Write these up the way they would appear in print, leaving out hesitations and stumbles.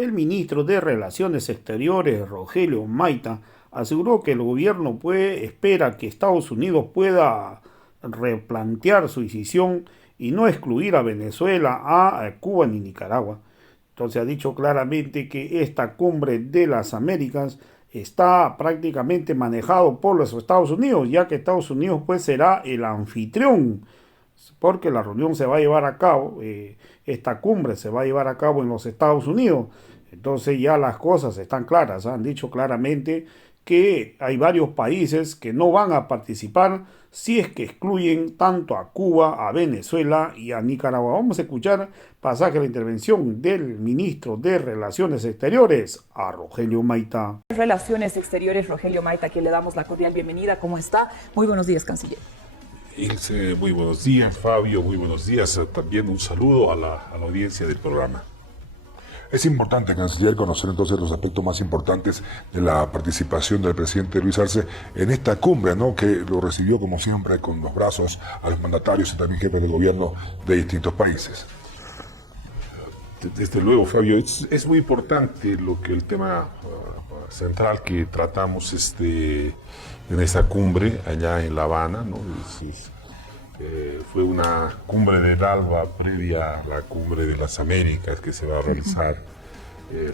El ministro de Relaciones Exteriores, Rogelio Maita, aseguró que el gobierno espera que Estados Unidos pueda replantear su decisión y no excluir a Venezuela, a Cuba ni Nicaragua. Entonces ha dicho claramente que esta cumbre de las Américas está prácticamente manejado por los Estados Unidos, ya que Estados Unidos pues será el anfitrión, porque la reunión se va a llevar a cabo, esta cumbre se va a llevar a cabo en los Estados Unidos. Entonces ya las cosas están claras, han dicho claramente que hay varios países que no van a participar si es que excluyen tanto a Cuba, a Venezuela y a Nicaragua. Vamos a escuchar pasaje de la intervención del ministro de Relaciones Exteriores, a Rogelio Maita. Relaciones Exteriores, Rogelio Maita, a quien le damos la cordial bienvenida. ¿Cómo está? Muy buenos días, canciller. Ilse, muy buenos días, Fabio, muy buenos días. También un saludo a la audiencia del programa. Es importante, canciller, conocer entonces los aspectos más importantes de la participación del presidente Luis Arce en esta cumbre, ¿no? Que lo recibió, como siempre, con los brazos a los mandatarios y también jefes de gobierno de distintos países. Desde luego, Fabio, es muy importante el tema central que tratamos en esta cumbre allá en La Habana, ¿no? Fue una cumbre del ALBA previa a la cumbre de las Américas que se va a realizar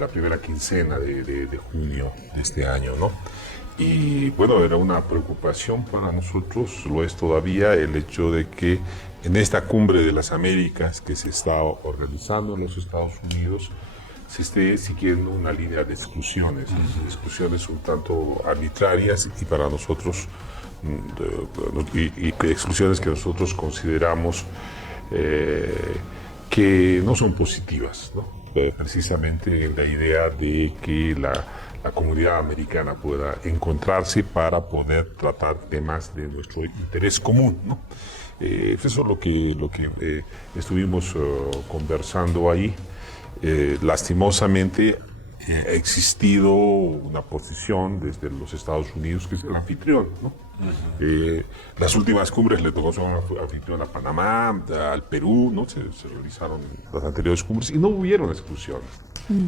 la primera quincena de junio de este año, ¿no? Y bueno, era una preocupación para nosotros, lo es todavía, el hecho de que en esta cumbre de las Américas que se está organizando en los Estados Unidos se esté siguiendo una línea de exclusiones un tanto arbitrarias y para nosotros y exclusiones que nosotros consideramos que no son positivas, ¿no? Precisamente la idea de que la comunidad americana pueda encontrarse para poder tratar temas de nuestro interés común, ¿no? Eso es lo que estuvimos conversando ahí. Lastimosamente ha existido una posición desde los Estados Unidos que es el anfitrión, ¿no? Las últimas cumbres le tocó ser anfitrión a Panamá, al Perú, ¿no? Se realizaron las anteriores cumbres y no hubieron exclusiones.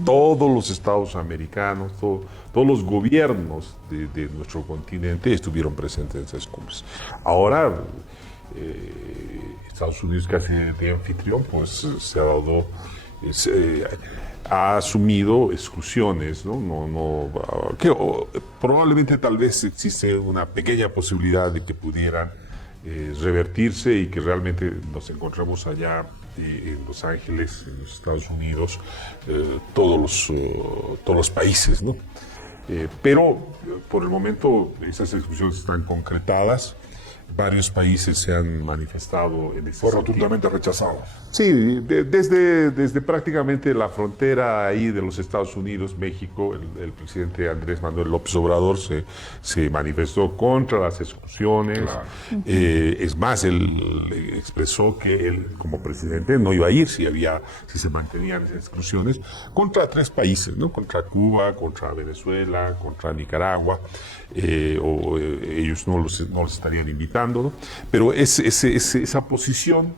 Todos los estados americanos, todos los gobiernos de nuestro continente estuvieron presentes en esas cumbres. Ahora, Estados Unidos, que hace de anfitrión, pues se ha dado... ha asumido exclusiones, ¿no? Que probablemente tal vez existe una pequeña posibilidad de que pudieran revertirse y que realmente nos encontramos allá en Los Ángeles, en los Estados Unidos, todos los países, ¿no? Pero por el momento esas exclusiones están concretadas. Varios países se han manifestado en ese Fue sentido. rotundamente rechazado. Sí, desde prácticamente la frontera ahí de los Estados Unidos, México, el presidente Andrés Manuel López Obrador se manifestó contra las exclusiones. Claro. Es más, él expresó que él, como presidente, no iba a ir si se mantenían esas exclusiones contra 3 países, ¿no? Contra Cuba, contra Venezuela, contra Nicaragua. Ellos no los estarían invitando, ¿no? Pero esa posición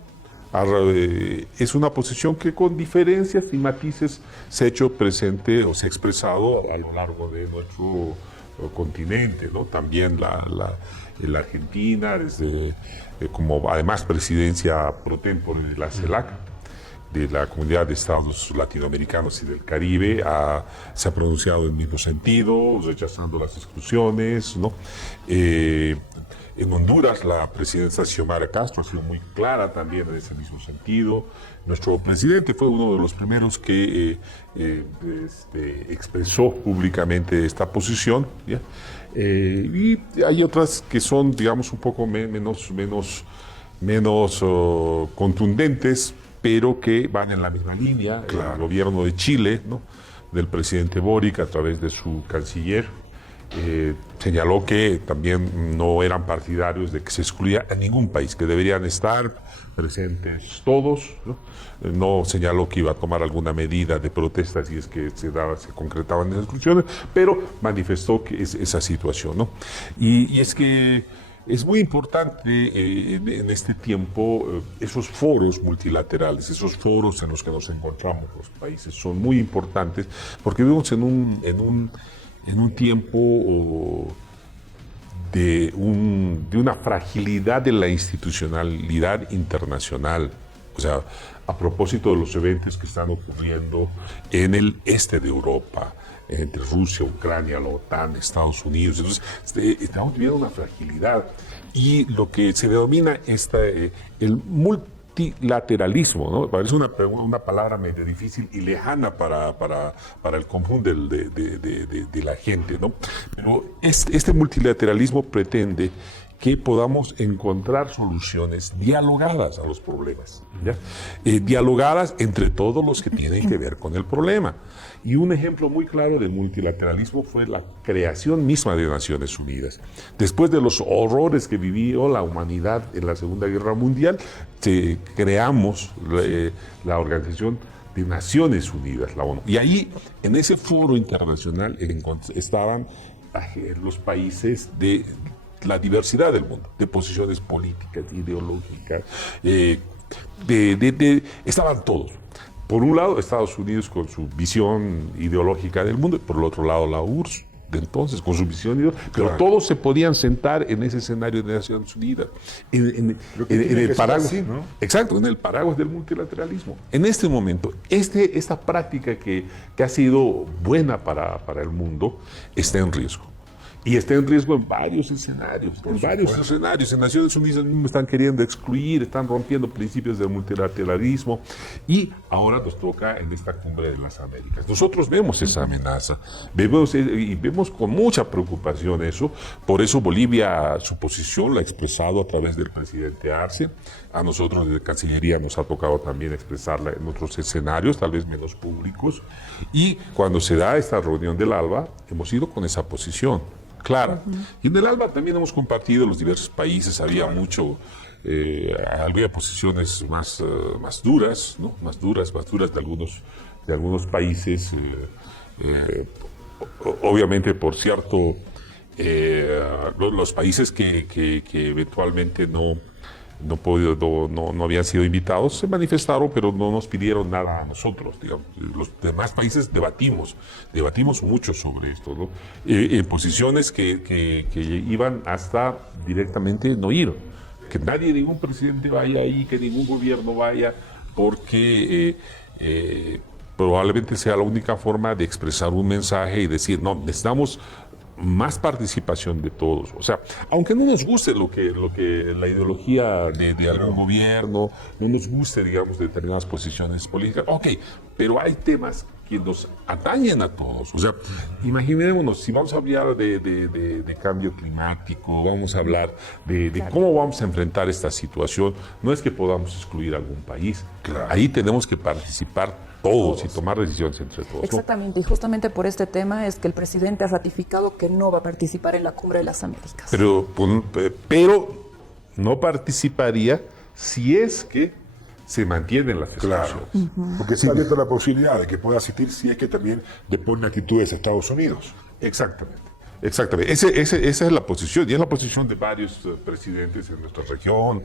es una posición que con diferencias y matices se ha hecho presente o se ha expresado a lo largo de nuestro continente, ¿no? También la Argentina, como además presidencia pro tempore de la CELAC, de la Comunidad de Estados Latinoamericanos y del Caribe, se ha pronunciado en el mismo sentido, rechazando las exclusiones, ¿no? En Honduras, la presidenta Xiomara Castro ha sido muy clara también en ese mismo sentido. Nuestro presidente fue uno de los primeros que expresó públicamente esta posición, ¿ya? Y hay otras que son, digamos, un poco menos contundentes, pero que van en la misma línea. Claro. El gobierno de Chile, ¿no? Del presidente Boric, a través de su canciller, señaló que también no eran partidarios de que se excluya a ningún país, que deberían estar presentes todos, ¿no? No señaló que iba a tomar alguna medida de protesta si es que se concretaban esas exclusiones, pero manifestó que es esa situación, ¿no? Y es que es muy importante en este tiempo esos foros multilaterales, esos foros en los que nos encontramos los países son muy importantes porque vivimos en un tiempo de una fragilidad de la institucionalidad internacional. O sea, a propósito de los eventos que están ocurriendo en el este de Europa, entre Rusia, Ucrania, la OTAN, Estados Unidos. Entonces, estamos viviendo una fragilidad. Y lo que se denomina el multilateralismo, ¿no? Parece una palabra medio difícil y lejana para el común de la gente, ¿no? Pero este multilateralismo pretende que podamos encontrar soluciones dialogadas a los problemas, ¿ya? Dialogadas entre todos los que tienen que ver con el problema. Y un ejemplo muy claro del multilateralismo fue la creación misma de Naciones Unidas. Después de los horrores que vivió la humanidad en la Segunda Guerra Mundial, creamos la Organización de Naciones Unidas, la ONU. Y ahí, en ese foro internacional, estaban los países de la diversidad del mundo, de posiciones políticas, ideológicas, estaban todos. Por un lado, Estados Unidos con su visión ideológica del mundo, y por el otro lado, la URSS de entonces con su visión ideológica, pero todos se podían sentar en ese escenario de Naciones Unidas, en el paraguas, así, ¿no? Exacto, en el paraguas del multilateralismo. En este momento, esta práctica que ha sido buena para el mundo está en riesgo. Y está en riesgo en varios escenarios, En Naciones Unidas mismo están queriendo excluir, están rompiendo principios del multilateralismo y ahora nos toca en esta cumbre de las Américas. Nosotros vemos esa amenaza, vemos con mucha preocupación eso, por eso Bolivia su posición la ha expresado a través del presidente Arce, a nosotros desde Cancillería nos ha tocado también expresarla en otros escenarios, tal vez menos públicos, y cuando se da esta reunión del ALBA, hemos ido con esa posición clara. Y en el ALBA también hemos compartido los diversos países, había había posiciones más duras, ¿no? más duras de algunos países, obviamente por cierto, los países que eventualmente no habían sido invitados, se manifestaron, pero no nos pidieron nada a nosotros, digamos. Los demás países debatimos mucho sobre esto, ¿no? En posiciones que iban hasta directamente no ir, que ningún presidente vaya ahí, que ningún gobierno vaya, porque probablemente sea la única forma de expresar un mensaje y decir, no, necesitamos más participación de todos. O sea, aunque no nos guste lo que la ideología de algún gobierno, no nos guste, digamos, determinadas posiciones políticas, ok, pero hay temas que nos atañen a todos. O sea, imaginémonos, si vamos a hablar de cambio climático, vamos a hablar de cómo vamos a enfrentar esta situación, no es que podamos excluir algún país. Claro. Ahí tenemos que participar todos y tomar decisiones entre todos. Exactamente, ¿no? Y justamente por este tema es que el presidente ha ratificado que no va a participar en la Cumbre de las Américas. Pero no participaría si es que se mantienen las discusiones. Claro, porque está abierta la posibilidad de que pueda asistir si es que también depone actitudes de Estados Unidos. Exactamente. Esa es la posición, y es la posición de varios presidentes en nuestra región,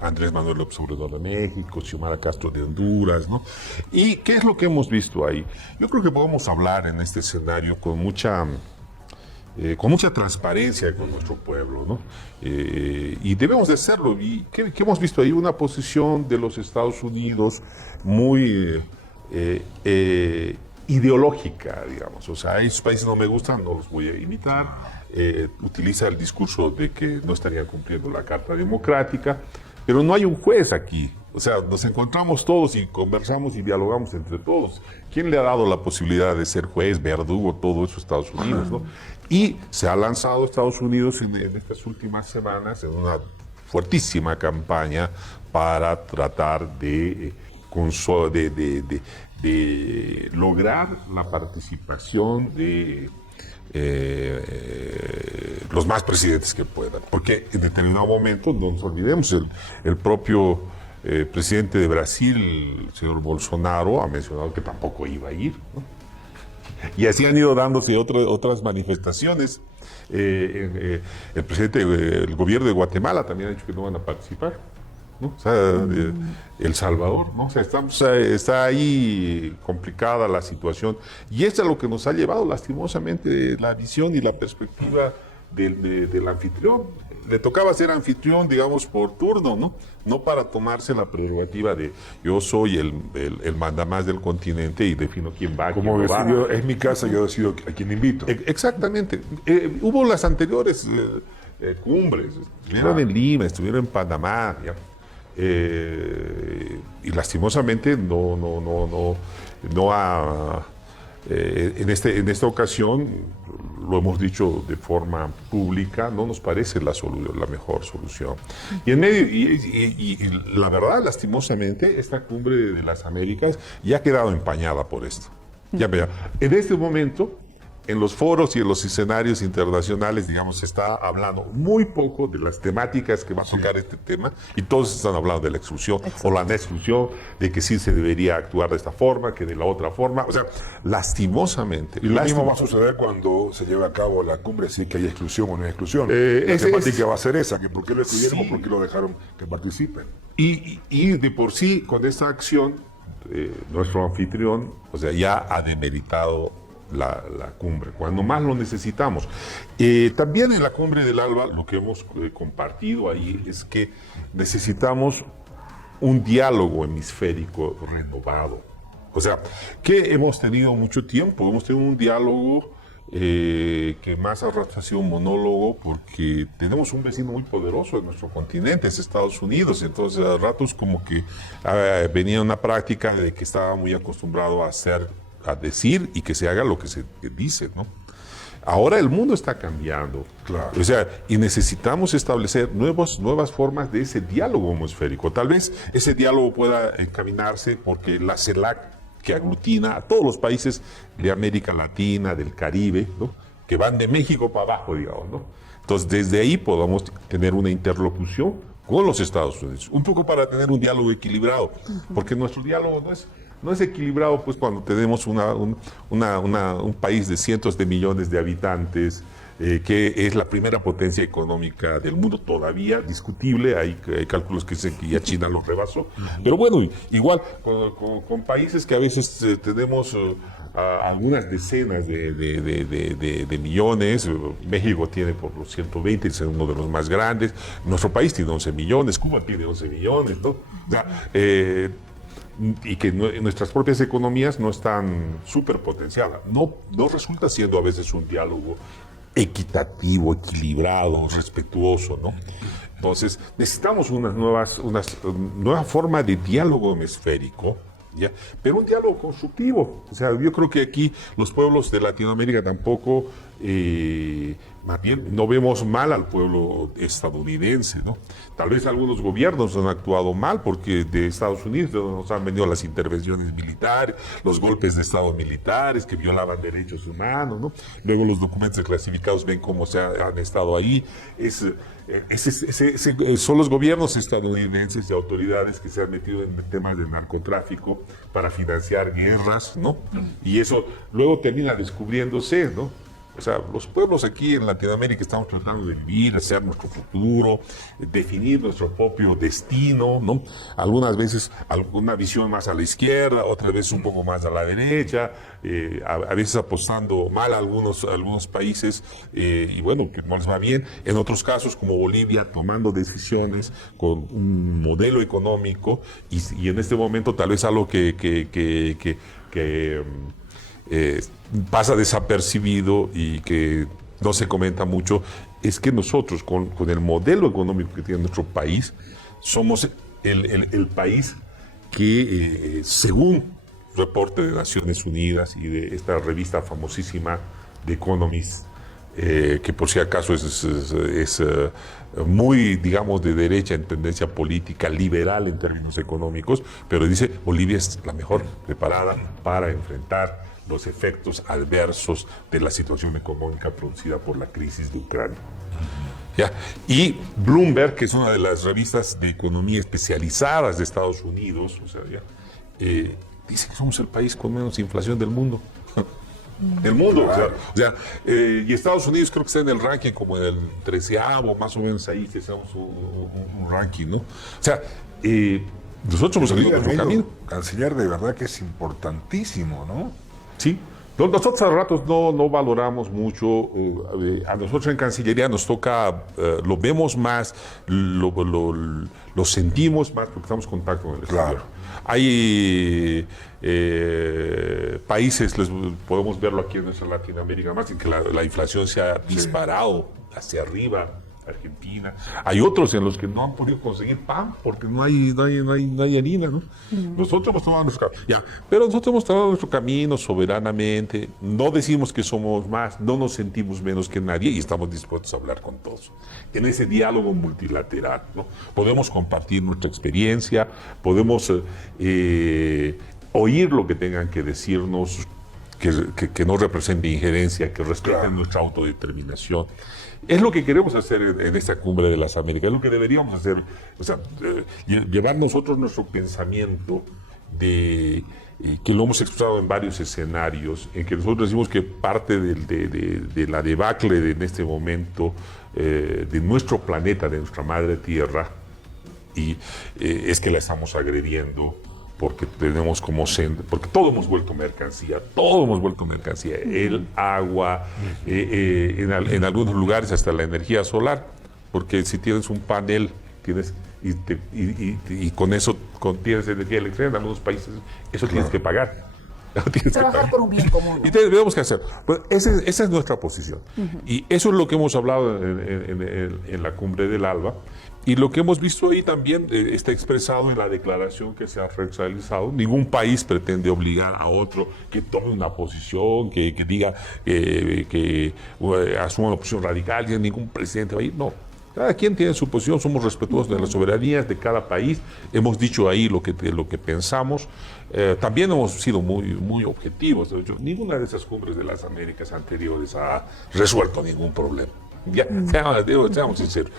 Andrés Manuel López Obrador de México, Xiomara Castro de Honduras, ¿no? ¿Y qué es lo que hemos visto ahí? Yo creo que podemos hablar en este escenario con mucha transparencia con nuestro pueblo, ¿no? Y debemos de hacerlo. ¿Y qué hemos visto ahí? Una posición de los Estados Unidos muy ideológica, digamos. O sea, esos países no me gustan, no los voy a imitar. Utiliza el discurso de que no estarían cumpliendo la Carta Democrática, pero no hay un juez aquí. O sea, nos encontramos todos y conversamos y dialogamos entre todos. ¿Quién le ha dado la posibilidad de ser juez, verdugo, todo eso a Estados Unidos, ¿no? Y se ha lanzado Estados Unidos en estas últimas semanas en una fuertísima campaña para tratar de lograr la participación de los más presidentes que puedan. Porque en determinado momento, no nos olvidemos, el propio presidente de Brasil, el señor Bolsonaro, ha mencionado que tampoco iba a ir, ¿no? Y así han ido dándose otras manifestaciones. El presidente, el gobierno de Guatemala también ha dicho que no van a participar, ¿no? O sea, El Salvador, ¿no? O sea, está ahí complicada la situación. Y eso es lo que nos ha llevado, lastimosamente, la visión y la perspectiva del anfitrión. Le tocaba ser anfitrión, digamos, por turno, ¿no? No para tomarse la prerrogativa de yo soy el mandamás del continente y defino quién va, Como quién no va. decidió, es mi casa, yo decido a quién invito. Exactamente. Hubo las anteriores cumbres. Estuvieron en Lima, estuvieron en Panamá. ¿Ya? Y lastimosamente no ha... en esta ocasión, lo hemos dicho de forma pública, no nos parece la mejor solución. Y en medio, y la verdad, lastimosamente, esta cumbre de las Américas ya ha quedado empañada por esto. Ya vea, en este momento, en los foros y en los escenarios internacionales, digamos, se está hablando muy poco de las temáticas que va a tocar este tema, y todos están hablando de la exclusión o la no exclusión, de que sí se debería actuar de esta forma, que de la otra forma. O sea, lastimosamente. Y lo mismo va a suceder cuando se lleve a cabo la cumbre, si que hay exclusión o no hay exclusión. La esa temática va a ser esa, que por qué lo excluyeron o por qué lo dejaron que participen. Y de por sí, con esta acción, nuestro anfitrión, o sea, ya ha demeritado la cumbre, cuando más lo necesitamos. También en la cumbre del ALBA, lo que hemos compartido ahí es que necesitamos un diálogo hemisférico renovado. O sea, que hemos tenido mucho tiempo, hemos tenido un diálogo que más a ratos ha sido un monólogo, porque tenemos un vecino muy poderoso en nuestro continente, es Estados Unidos. Entonces a ratos como que venía una práctica de que estaba muy acostumbrado a decir y que se haga lo que se dice, ¿no? Ahora el mundo está cambiando. Claro. O sea, y necesitamos establecer nuevas formas de ese diálogo hemisférico. Tal vez ese diálogo pueda encaminarse porque la CELAC, que aglutina a todos los países de América Latina, del Caribe, ¿no? Que van de México para abajo, digamos, ¿no? Entonces, desde ahí podamos tener una interlocución con los Estados Unidos, un poco para tener un diálogo equilibrado, porque nuestro diálogo no es equilibrado, pues, cuando tenemos un país de cientos de millones de habitantes, que es la primera potencia económica del mundo, todavía discutible. Hay cálculos que dicen que ya China lo rebasó. Pero bueno, igual con países que a veces tenemos algunas decenas de millones. México tiene por los 120, es uno de los más grandes. Nuestro país tiene 11 millones, Cuba tiene 11 millones, ¿no? O sea, y que nuestras propias economías no están superpotenciadas. No resulta siendo a veces un diálogo equitativo, equilibrado, respetuoso, ¿no? Entonces, necesitamos una nueva forma de diálogo hemisférico, ¿ya? Pero un diálogo constructivo. O sea, yo creo que aquí los pueblos de Latinoamérica tampoco, más bien, no vemos mal al pueblo estadounidense, ¿no? Tal vez algunos gobiernos han actuado mal, porque de Estados Unidos nos han venido las intervenciones militares, los golpes de Estado militares que violaban derechos humanos, ¿no? Luego los documentos clasificados ven cómo han estado ahí. Son los gobiernos estadounidenses y autoridades que se han metido en temas de narcotráfico para financiar guerras, ¿no? Y eso luego termina descubriéndose, ¿no? O sea, los pueblos aquí en Latinoamérica estamos tratando de vivir, hacer nuestro futuro, definir nuestro propio destino, ¿no? Algunas veces alguna visión más a la izquierda, otras veces un poco más a la derecha, a veces apostando mal a algunos países, y bueno, que no les va bien. En otros casos, como Bolivia, tomando decisiones con un modelo económico, y en este momento tal vez algo que pasa desapercibido y que no se comenta mucho, es que nosotros con el modelo económico que tiene nuestro país, somos el país que, según reporte de Naciones Unidas y de esta revista famosísima The Economist, que por si acaso es muy, digamos, de derecha en tendencia política, liberal en términos económicos, pero dice Bolivia es la mejor preparada para enfrentar los efectos adversos de la situación económica producida por la crisis de Ucrania. ¿Ya? Y Bloomberg, que es una de las revistas de economía especializadas de Estados Unidos, o sea, dice que somos el país con menos inflación del mundo. El mundo, y Estados Unidos creo que está en el ranking como en el 13º, más o menos ahí, que hacemos un ranking, ¿no? O sea, nosotros hemos salido por nuestro camino. Canciller, de verdad que es importantísimo, ¿no? Sí. Nosotros a ratos no valoramos mucho, a nosotros en Cancillería nos toca, lo vemos más, lo sentimos más porque estamos en contacto con el exterior. Claro. Hay países, podemos verlo aquí en nuestra Latinoamérica más, en que la inflación se ha disparado hacia arriba. Argentina. Hay otros en los que no han podido conseguir pan porque no hay harina, ¿no? Nosotros hemos tomado nuestro camino. Pero nosotros hemos tomado nuestro camino soberanamente. No decimos que somos más, no nos sentimos menos que nadie y estamos dispuestos a hablar con todos. En ese diálogo multilateral, ¿no? Podemos compartir nuestra experiencia, podemos oír lo que tengan que decirnos, que no represente injerencia, que respeten nuestra autodeterminación. Es lo que queremos hacer en esta cumbre de las Américas, es lo que deberíamos hacer, o sea, llevar nosotros nuestro pensamiento que lo hemos expresado en varios escenarios, en que nosotros decimos que parte de la debacle en este momento de nuestro planeta, de nuestra madre tierra, y es que la estamos agrediendo, porque tenemos porque todo hemos vuelto mercancía, el agua, en algunos lugares hasta la energía solar, porque si tienes un panel, y con eso tienes energía eléctrica, en algunos países eso tienes que pagar. Trabajar por un bien común. Y tenemos que hacer. Pues esa es nuestra posición. Y eso es lo que hemos hablado en la cumbre del ALBA. Y lo que hemos visto ahí también está expresado en la declaración que se ha realizado. Ningún país pretende obligar a otro que tome una posición, que diga que asuma una posición radical, que ningún presidente va a ir. No. Cada quien tiene su posición, somos respetuosos de las soberanías de cada país. Hemos dicho ahí lo que pensamos. También hemos sido muy objetivos. De hecho, ninguna de esas cumbres de las Américas anteriores ha resuelto ningún problema. Ya, seamos sinceros.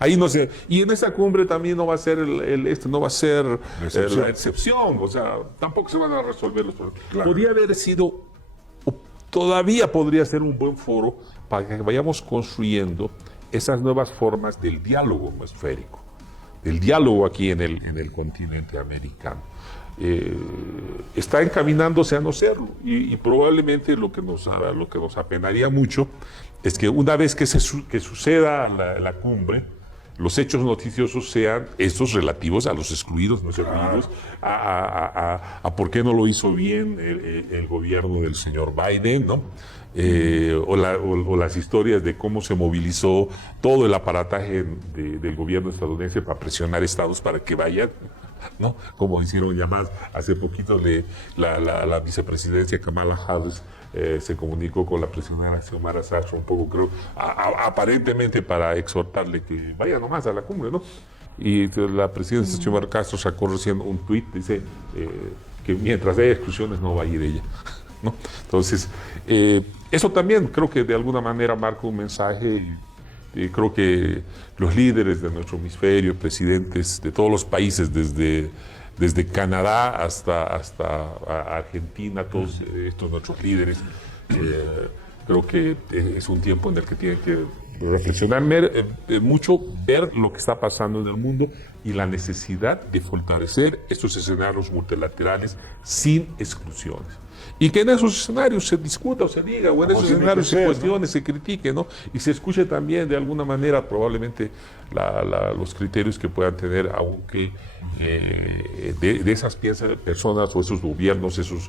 Ahí no sé. Y en esa cumbre también no va a ser no va a ser la excepción. O sea, tampoco se van a resolver los problemas. Claro. Podría haber sido, todavía podría ser un buen foro para que vayamos construyendo esas nuevas formas del diálogo hemisférico, del diálogo aquí en el continente americano. Está encaminándose a no serlo y probablemente lo que nos apenaría mucho es que una vez que suceda la cumbre, los hechos noticiosos sean estos relativos a los excluidos, no servidos, a por qué no lo hizo bien el gobierno del señor Biden, ¿no? O las historias de cómo se movilizó todo el aparataje del gobierno estadounidense para presionar estados para que vayan, ¿no? Como hicieron llamadas hace poquito la vicepresidencia Kamala Harris se comunicó con la presidenta Xiomara Sasha un poco, creo, aparentemente para exhortarle que vaya nomás a la cumbre, ¿no? Y la presidenta Xiomara Castro sacó recién un tuit, dice que mientras haya exclusiones no va a ir ella, ¿no? Entonces, eso también creo que de alguna manera marca un mensaje. Creo que los líderes de nuestro hemisferio, presidentes de todos los países, desde Canadá hasta Argentina, todos estos nuestros líderes, creo que es un tiempo en el que tienen que reflexionar mucho, ver lo que está pasando en el mundo y la necesidad de fortalecer estos escenarios multilaterales sin exclusiones. Y que en esos escenarios se discuta o se diga, o en esos escenarios se cuestione, ¿no? Se critique, ¿no? Y se escuche también de alguna manera probablemente los criterios que puedan tener, aunque de esas personas o esos gobiernos, esos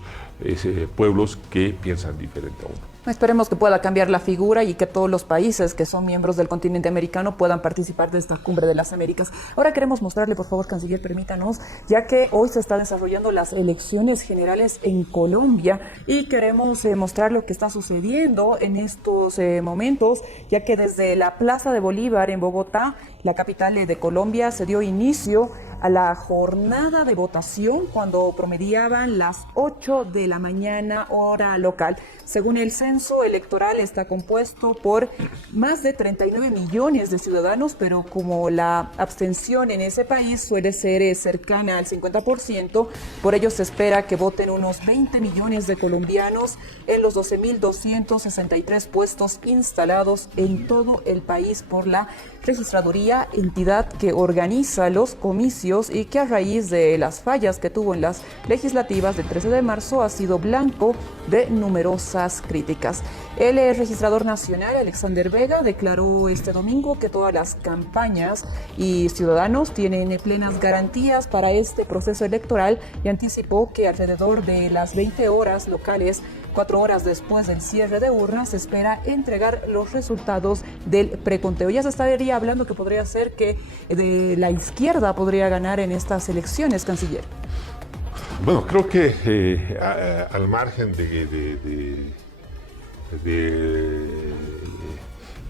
pueblos que piensan diferente a uno. Esperemos que pueda cambiar la figura y que todos los países que son miembros del continente americano puedan participar de esta cumbre de las Américas. Ahora queremos mostrarle, por favor, canciller, permítanos, ya que hoy se están desarrollando las elecciones generales en Colombia y queremos mostrar lo que está sucediendo en estos momentos, ya que desde la Plaza de Bolívar en Bogotá, la capital de Colombia, se dio inicio a la jornada de votación cuando promediaban las 8 de la mañana hora local. Según el censo electoral está compuesto por más de 39 millones de ciudadanos, pero como la abstención en ese país suele ser cercana al 50%, por ello se espera que voten unos 20 millones de colombianos en los 12.263 puestos instalados en todo el país por la Registraduría, entidad que organiza los comicios y que a raíz de las fallas que tuvo en las legislativas del 13 de marzo ha sido blanco de numerosas críticas. El registrador nacional, Alexander Vega, declaró este domingo que todas las campañas y ciudadanos tienen plenas garantías para este proceso electoral y anticipó que alrededor de las 20 horas locales, 4 horas después del cierre de urnas, se espera entregar los resultados del preconteo. Ya se estaría hablando que podría ser que de la izquierda podría ganar en estas elecciones, canciller. Bueno, creo que al margen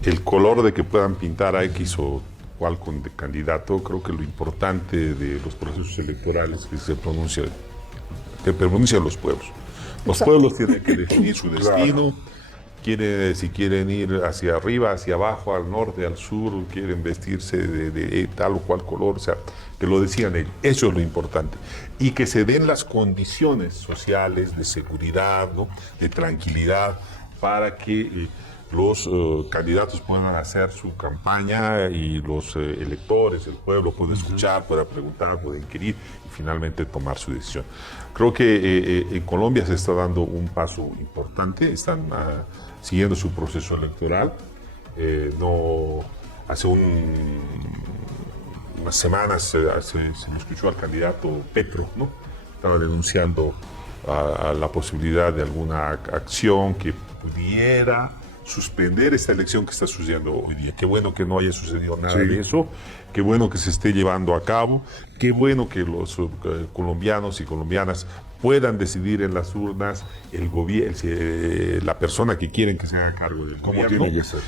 el color de que puedan pintar a X o cual candidato, creo que lo importante de los procesos electorales es que pronuncian los pueblos. Los pueblos tienen que definir su destino, si quieren ir hacia arriba, hacia abajo, al norte, al sur, quieren vestirse de tal o cual color, o sea, que lo decían ellos. Eso es lo importante. Y que se den las condiciones sociales de seguridad, ¿no?, de tranquilidad, para que los candidatos puedan hacer su campaña y los electores, el pueblo pueda escuchar, pueda preguntar, pueda inquirir y finalmente tomar su decisión. Creo que en Colombia se está dando un paso importante, están siguiendo su proceso electoral. Hace unas semanas se le escuchó al candidato Petro, ¿no? Estaba denunciando a la posibilidad de alguna acción que pudiera suspender esta elección que está sucediendo hoy día. Qué bueno que no haya sucedido nada de eso, qué bueno que se esté llevando a cabo, qué bueno que los colombianos y colombianas puedan decidir en las urnas la persona que quieren que se haga cargo del gobierno. Tiene que ser.